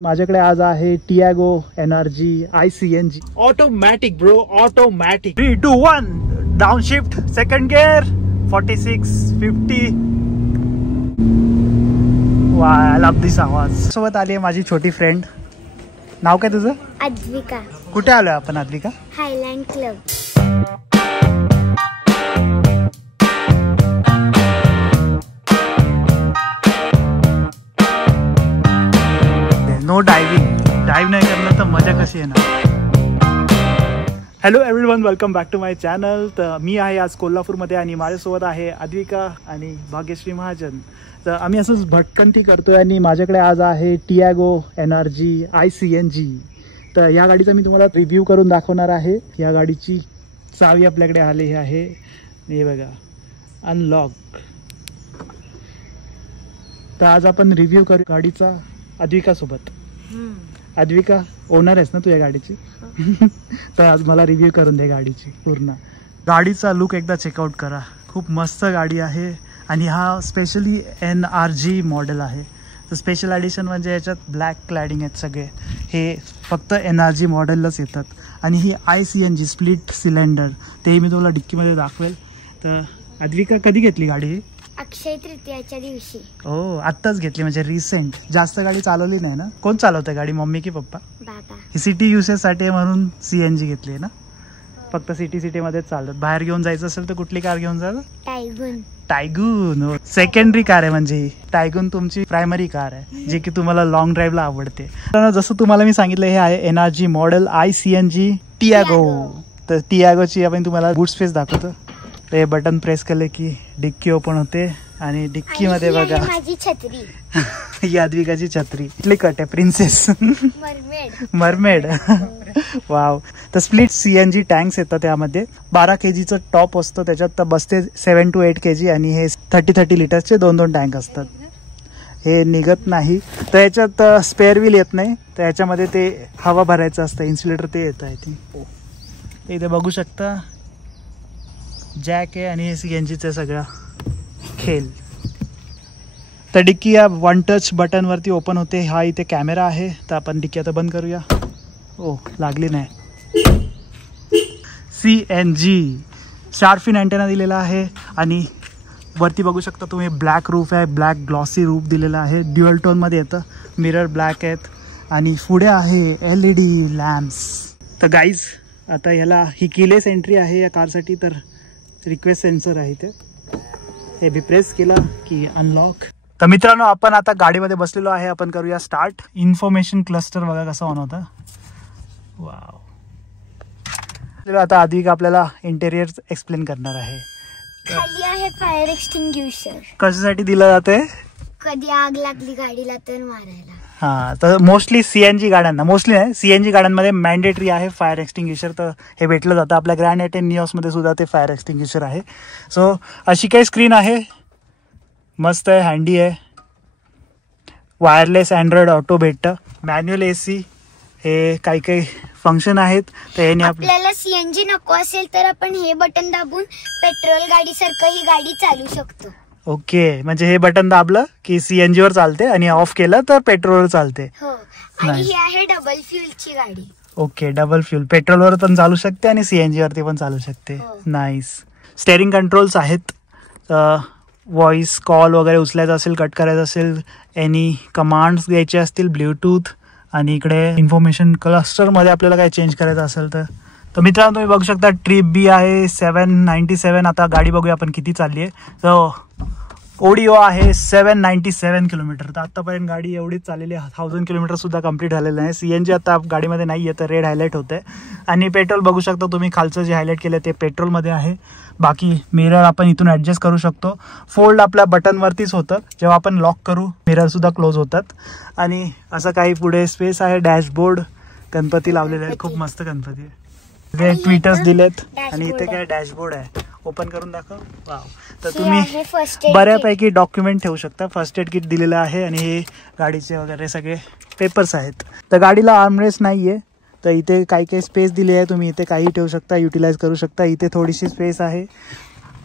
माझ्याकडे आज आहे Tiago energy ICNG automatic bro, automatic 3, 2, 1 down shift second gear 46 50. वाह, आय लव्ह दिस आवाज. सोबत आली आहे माझी छोटी फ्रेंड. नाव काय तुझं? अद्विका. कुठे आलोय आपण Advika? Highland Club. No diving नाही करणार तर मजा कशी येणार. Hello everyone, welcome back to my channel. तर मी आहे आज कोल्हापूरमध्ये आणि माझ्यासोबत आहे अद्विका आणि भाग्यश्री महाजन. तर आम्ही असंच भटकंती करतोय आणि माझ्याकडे आज आहे टियागो एनर्जी ICNG. तर या गाडीचा मी तुम्हाला रिव्ह्यू करून दाखवणार आहे. या गाडीची चावी आपल्याकडे आली आहे, हे बघा, अनलॉक. तर आज आपण रिव्ह्यू करू गाडीचा अद्विका सोबत. अद्विका, ओनर आहेस ना तू या गाडीची? तर आज मला रिव्ह्यू करून दे गाडीची पूर्ण. गाडीचा लुक एकदा चेकआउट करा, खूप मस्त गाडी आहे. आणि हा स्पेशली NRG मॉडेल आहे. तर स्पेशल ॲडिशन म्हणजे याच्यात ब्लॅक क्लॅडिंग आहेत सगळे. हे फक्त NRG मॉडेललाच येतात. आणि ही ICNG स्प्लिट सिलेंडर, तेही मी तुम्हाला डिक्कीमध्ये दाखवेल. तर अद्विका, कधी घेतली गाडी ही? अक्षय तृतीयाच्या दिवशी. हो, आत्ताच घेतली, म्हणजे रिसेंट. जास्त गाडी चालवली नाही ना? कोण चालवतं गाडी, मम्मी की पप्पा? बाबा. ही सिटी युसेजसाठी आहे म्हणून CNG घेतली आहे ना? फक्त सिटीमध्येच चालत. बाहेर घेऊन जायचं असेल तर कुठली कार घेऊन जा? टायगून. सेकंडरी कार आहे, म्हणजे ही टायगून तुमची प्रायमरी कार आहे, जी की तुम्हाला लॉंग ड्राईव्हला आवडते. जसं तुम्हाला मी सांगितलं, हे आहे NRG मॉडेल ICNG टियागो. तर टियागोची आपण तुम्हाला बूट स्पेस दाखवतो. ते बटन प्रेस केले की डिक्की ओपन होते आणि डिक्की मध्ये बघा माझी छत्री. ही अद्विकाची छत्री. इथली कट आहे, प्रिन्सेस मरमेड. वाव. तर स्प्लिट CNG टँक्स येतात. त्यामध्ये 12 kgचं टॉप असतं, त्याच्यात तर बसते 7 to 8 kg. आणि हे 30 लिटर्सचे 2 टँक असतात. हे निघत नाही. तर याच्यात स्पेअर व्हील येत नाही, तर याच्यामध्ये ते हवा भरायचं असतं, इन्सुलेटर ते येतं. आय थिंक इथे बघू शकता जॅक आहे आणि CNGचा सगळा खेळ. तर डिक्की या 1 टच बटनवरती ओपन होते. हा इथे कॅमेरा आहे. तर आपण डिक्की आता बंद करूया. ओ, लागली नाही. CNG शार्फिन अँटेना दिलेला आहे. आणि वरती बघू शकता तुम्ही ब्लॅक रूफ आहे, ब्लॅक ग्लॉसी रूफ दिलेला आहे. ड्युअल टोनमध्ये येतं. मिरर ब्लॅक आहेत. आणि पुढे आहे LED लॅम्प्स. तर गाईज, आता ह्याला ही कीलेस एंट्री आहे या कारसाठी. तर रिक्वेस्ट सेन्सर आहे ते, हे बी प्रेस केला की अनलॉक. तर मित्रांनो, आपण आता गाडीमध्ये बसलेलो आहे. आपण करूया स्टार्ट. इन्फॉर्मेशन क्लस्टर बघा कसं ऑन होतं. वाव. आता अद्विका आपल्याला इंटेरियर एक्सप्लेन करणार आहे. खाली आहे फायर एक्सटिंग्विशर. कशासाठी दिलं जाते? कधी आग लागली गाडीला तर मारायला. हा, तर मोस्टली CNG गाड्यांना, मोस्टली नाही, CNG गाड्यांमध्ये मॅन्डेटरी आहे फायर एक्सटिंग्विशर. तर हे भेटलं जातं. आपल्या ग्रँड A10 निऑसमध्ये सुद्धा ते फायर एक्सटिंग्विशर आहे. सो अशी काही स्क्रीन आहे, मस्त आहे, हँडी आहे. वायरलेस अँड्रॉइड ऑटो भेटतं. मॅन्युअल AC, हे काही काही फंक्शन आहेत. तर हे आपल्याला CNG नको असेल तर आपण हे बटन दाबून पेट्रोल गाडी सारखं ही गाडी चालू शकतो. ओके, म्हणजे हे बटन दाबलं की CNG वर चालते आणि ऑफ केलं तर पेट्रोलवर चालते. हो. आणि ही आहे डबल फ्युलची गाडी. ओके, डबल फ्युल, पेट्रोलवर पण चालू शकते आणि CNG वरती पण चालू शकते. नाईस. स्टेअरिंग कंट्रोल्स आहेत. व्हॉइस कॉल वगैरे उचलायचा असेल, कट करायचं असेल, एनी कमांड्स द्यायचे असतील, ब्ल्यूटूथ. आणि इकडे इन्फॉर्मेशन क्लस्टर मध्ये आपल्याला काय चेंज करायचं असेल तर मित्रांनो, तुम्ही बघू शकता ट्रिप बी आहे 797. आता गाडी बघूया आपण किती चालली आहे. तर ओडिओ आहे 797 किलोमीटर. तर आतापर्यंत गाडी एवढीच चाललेली आहे. 1000 किलोमीटर सुद्धा कंप्लीट झालेलं आहे. CNG आता गाडीमध्ये नाही आहे, तर रेड हायलाइट होते. आणि पेट्रोल बघू शकता तुम्ही, खालचं जे हायलाइट केलं ते पेट्रोलमध्ये आहे. बाकी मिरर आपण इथून ॲडजस्ट करू शकतो. फोल्ड आपल्या बटनवरतीच होतं. जेव्हा आपण लॉक करू मिरर सुद्धा क्लोज होतात. आणि असं काही पुढे स्पेस आहे. डॅशबोर्ड, गणपती लावलेले आहेत, खूप मस्त गणपती आहे. इथे ट्विटर्स दिलेत आणि इथे काय डॅशबोर्ड आहे. ओपन करून दाखव. वाव. तर तुम्ही बऱ्यापैकी डॉक्युमेंट ठेवू शकता. फर्स्ट एड किट दिलेलं आहे आणि हे गाडीचे वगैरे सगळे पेपर्स आहेत. तर गाडीला आर्मरेस्ट नाहीये, तर इथे काही काही स्पेस दिली आहे. तुम्ही इथे काही ठेवू शकता, युटिलाइज करू शकता. इथे थोडीशी स्पेस आहे.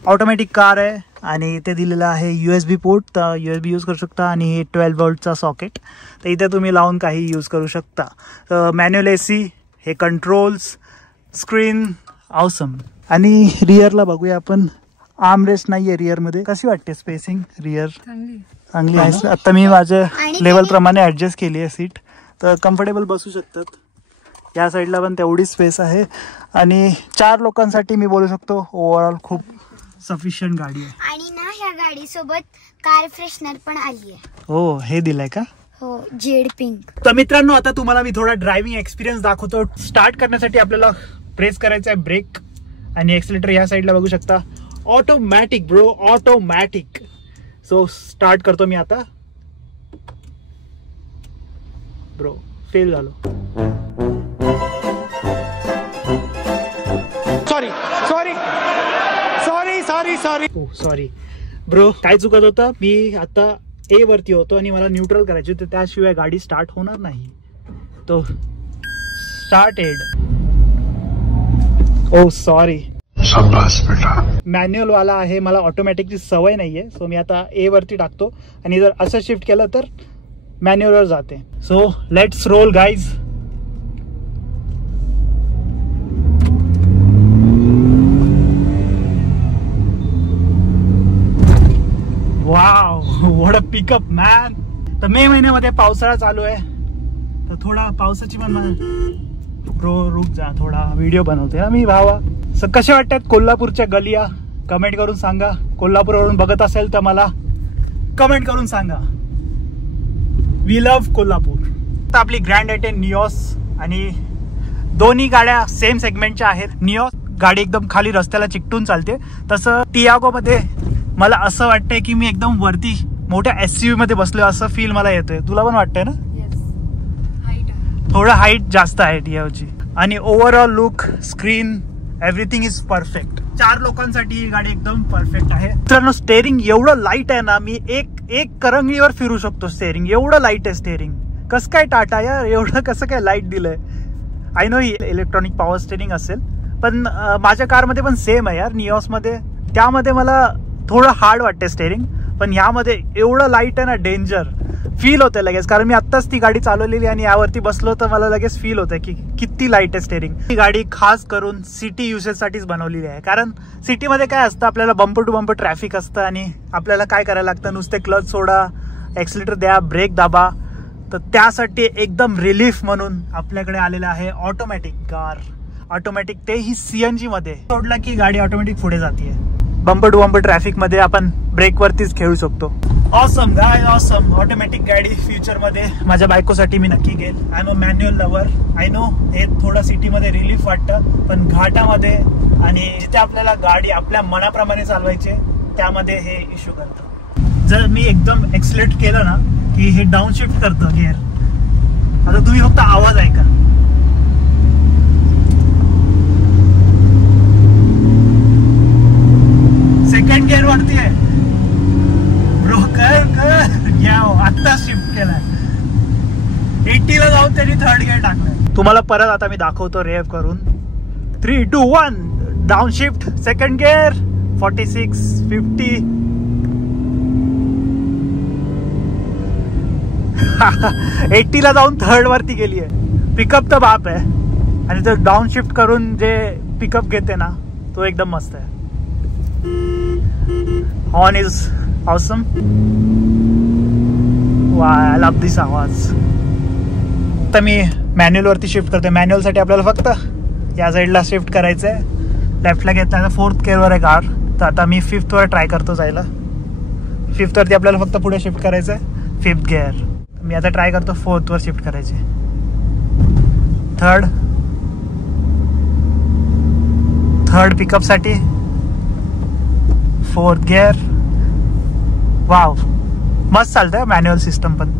ऑटोमॅटिक कार आहे आणि इथे दिलेलं आहे USB पोर्ट, तर USB यूज करू शकता. आणि हे 12 वोल्टचा सॉकेट, तर इथे तुम्ही लावून काही यूज करू शकता. मॅन्युअल AC, हे कंट्रोल्स, स्क्रीन, ऑसम. आणि रिअरला बघूया आपण. आर्मरेस्ट नाहीये रिअरमध्ये. कशी वाटते स्पेसिंग रिअर? चांगली आहे. आता मी माझ्या लेवल प्रमाणे ऍडजस्ट केली आहे सीट, तर कम्फर्टेबल बसू शकतात. या साईडला पण तेवढी स्पेस आहे. आणि 4 लोकांसाठी मी बोलू शकतो ओव्हरऑल खूप सफिशियंट गाडी आहे. आणि ना ह्या गाडी सोबत कार फ्रेशनर पण आली आहे. हो, हे दिलंय का? हो, जेड पिंक. तर मित्रांनो, आता तुम्हाला मी थोडा ड्रायव्हिंग एक्सपिरियन्स दाखवतो. स्टार्ट करण्यासाठी आपल्याला प्रेस करायचा आहे ब्रेक, आणि एक्सिलेटर या साईडला बघू शकता. Automatic bro, automatic. So start करतो मी आता. ब्रो फेल झालो. सॉरी ब्रो, काय चुकत होतं. मी आता A वरती होतो आणि मला न्यूट्रल करायची होती, त्याशिवाय गाडी स्टार्ट होणार नाही. तो स्टार्टेड. ओ सॉरी. मॅन्युअल वाला आहे, मला ऑटोमॅटिकची सवय नाहीये. सो मी आता A वरती टाकतो, आणि जर असं शिफ्ट केलं तर मॅन्युअल वर जाते. So let's roll guys. Wow, what a pickup man. तर मे महिन्यामध्ये पावसाळा चालू आहे, तर थोडा पावसाची पण रुक जा, थोडा व्हिडिओ बनवते ना मी भावा. सर कसे वाटतात कोल्हापूरच्या गलिया? कमेंट करून सांगा. कोल्हापूरवरून बघत असेल तर मला कमेंट करून सांगा. We love Kolhapur. तर आपली ग्रँड आयटेन निऑस, आणि दोन्ही गाड्या सेम सेगमेंटच्या आहेत. निऑस गाडी एकदम खाली रस्त्याला चिकटून चालते, तसं टियागो मध्ये मला असं वाटतंय की मी एकदम वरती मोठ्या SUV मध्ये बसलोय असं फील मला येतोय. तुला पण वाटतंय ना? थोडं हाईट जास्त आहे टियागोची. आणि overall look, screen, everything is perfect. 4 लोकांसाठी ही गाडी एकदम परफेक्ट आहे. मित्रांनो, स्टेअरिंग एवढं लाईट आहे ना, मी एक करंगळीवर फिरू शकतो. स्टेअरिंग एवढं लाईट आहे. स्टेअरिंग कसं काय टाटा यार, एवढं कसं काय लाईट दिलंय? I know electronic power steering असेल, पण माझ्या कारमध्ये पण सेम आहे यार, निऑस मध्ये. त्यामध्ये मला थोडं हार्ड वाटते स्टेअरिंग, पण यामध्ये एवढं लाईट आहे ना, डेंजर फील होतंय लगेच. कारण मी आत्ताच ती गाडी चालवलेली आणि यावरती बसलो, तर मला लगेच फील होतंय की किती लाईट आहे स्टेअरिंग. ही गाडी खास करून सिटी युसेज साठीच बनवलेली आहे. कारण सिटीमध्ये काय असतं, आपल्याला बंपर टू बंपर ट्रॅफिक असतं, आणि आपल्याला काय करायला लागतं, नुसते क्लच सोडा, एक्सिलेटर द्या, ब्रेक दाबा. तर त्यासाठी एकदम रिलीफ म्हणून आपल्याकडे आलेलं आहे ऑटोमॅटिक कार. ऑटोमॅटिक, तेही CNG मध्ये. सोडला की गाडी ऑटोमॅटिक पुढे जाते. बंपर टू बंपर ट्रॅफिक मध्ये आपण ब्रेक वरतीच खेळू शकतो. ऑसम गाय, ऑसम. ऑटोमॅटिक गाडी फ्युचर मध्ये माझ्या बायकोसाठी मी नक्की घेईल. I am a manual lover. I know हे थोडं सिटीमध्ये रिलीफ वाटतं, पण घाटामध्ये आणि जिथे आपल्याला गाडी आपल्या मनाप्रमाणे चालवायची त्यामध्ये हे इश्यू करतं. जर मी एकदम एक्सिलेट केलं ना की हे डाऊन शिफ्ट करतं गिअर. आता तुम्ही फक्त आवाज ऐका. सेकंड गिअर वरती आहे ब्रो. आता शिफ्ट केलाय. 80 ला जाऊन त्यांनी 3rd गिअर टाकलाय. तुम्हाला परत आता मी दाखवतो रेव्ह करून. 3, 2, 1 डाऊन शिफ्ट, सेकंड गिअर, 46, 50. 80 ला जाऊन 3rd वरती गेली आहे. पिकअप तर बाप आहे, आणि तो डाऊन शिफ्ट करून जे पिकअप घेते ना, तो एकदम मस्त आहे. Horn is awesome. वाय, लव दिस आवाज. आता मी मॅन्युअल वरती शिफ्ट करतोय. मॅन्युअल साठी आपल्याला फक्त या साईडला शिफ्ट करायचंय. लेफ्टला घेतला 4th गिअरवर आहे कार. तर आता मी 5th वर ट्राय करतो जायला. 5th वरती आपल्याला फक्त पुढे शिफ्ट करायचंय, 5th गिअर. मी आता ट्राय करतो 4th वर शिफ्ट करायचे. 3rd पिकअप साठी 4th गिअर. वाव, मस्त चालतंय मॅन्युअल सिस्टम पण.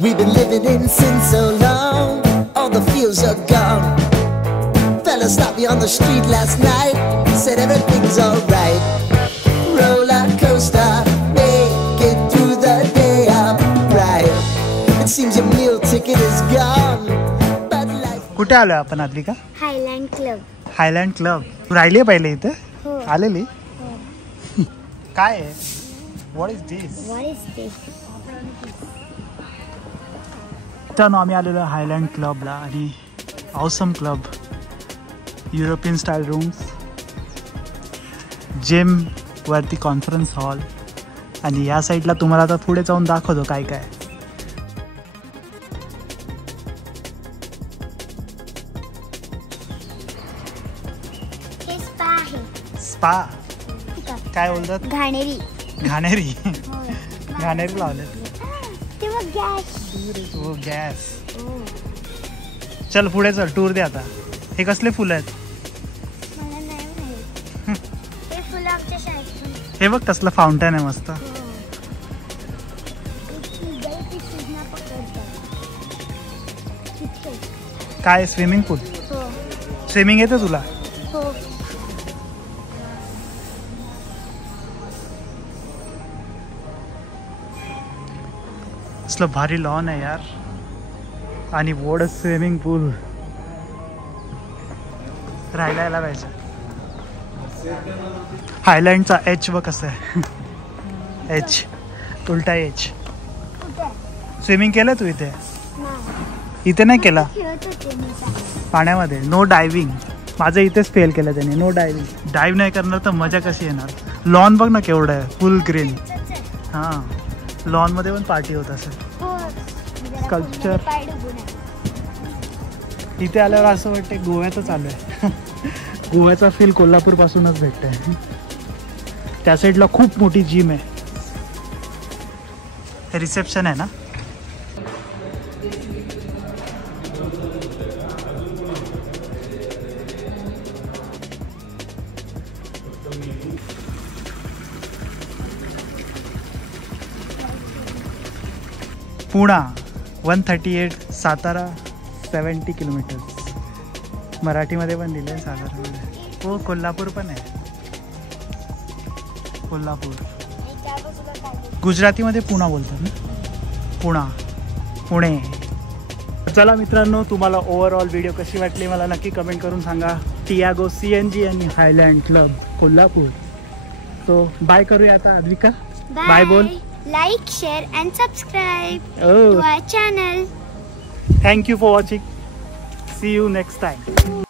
We've been living in sin so long, all the feels are gone. Fella stopped me on the street last night, said everything's alright. Roller coaster, make it through the day, I'm right. कुठे आलोय आपण Advika? Highland club. Highland club. तू राहिली पहिले इथे? हो. आलेली? हो. काय आहे? What is this? What is this? तर आम्ही आलेलो हायलँड क्लबला आणि awesome club, European style rooms, gym वरती कॉन्फरन्स हॉल आणि या साईडला तुम्हाला आता पुढे जाऊन दाखवतो काय काय. हे स्पा आहे. स्पा काय बोलतात? घाणेरी. घाणेरी. घाणेरी लावले. तेव्हा गॅस. हो गॅस. चल पुढे चल, टूर दे आता. हे कसले फुलं आहेत? मला नाही माहित. हे फुलं आमच्या शाळेत. हे बघ कसलं फाउंटन आहे मस्त. काय स्विमिंग पूल? स्विमिंग येते तुला? हो. असलं भारी लॉन आहे यार आणि वोड स्विमिंग पूल. राहायला यायला पाहिजे. हायलँडचा एच बघ कसं आहे. एच उलटा एच. स्विमिंग केलं तू इथे? इथे नाही केला? खेळत होते मी पाण्यामध्ये. No diving. माझं इथेच फेल केलं त्याने. No diving. डाईव्ह नाही करणार तर मजा कशी येणार? लॉन बघ ना केवढं आहे, फुल ग्रीन. हां, लॉन मध्ये पण पार्टी होत असेल. स्कल्पचर. इथे आल्यावर असं वाटतं गोव्यातच आलोय. गोव्याचा फील कोल्हापूर पासूनच भेटतंय. त्या साईडला खूप मोठी जिम आहे. हे रिसेप्शन आहे ना? पुणा 138, सातारा 70 किलोमीटर्स. मराठीमध्ये पण दिलं आहे सातारामध्ये. हो कोल्हापूर पण आहे. कोल्हापूर. गुजरातीमध्ये पुणा बोलतात ना? पुणा, पुणे. चला मित्रांनो, तुम्हाला ओव्हरऑल व्हिडिओ कशी वाटली मला नक्की कमेंट करून सांगा. टियागो CNG आणि हायलँड क्लब कोल्हापूर. तो बाय करूया आता आद्विका. बाय बोल. Like, share and subscribe Oh. to our channel. Thank you for watching. See you next time.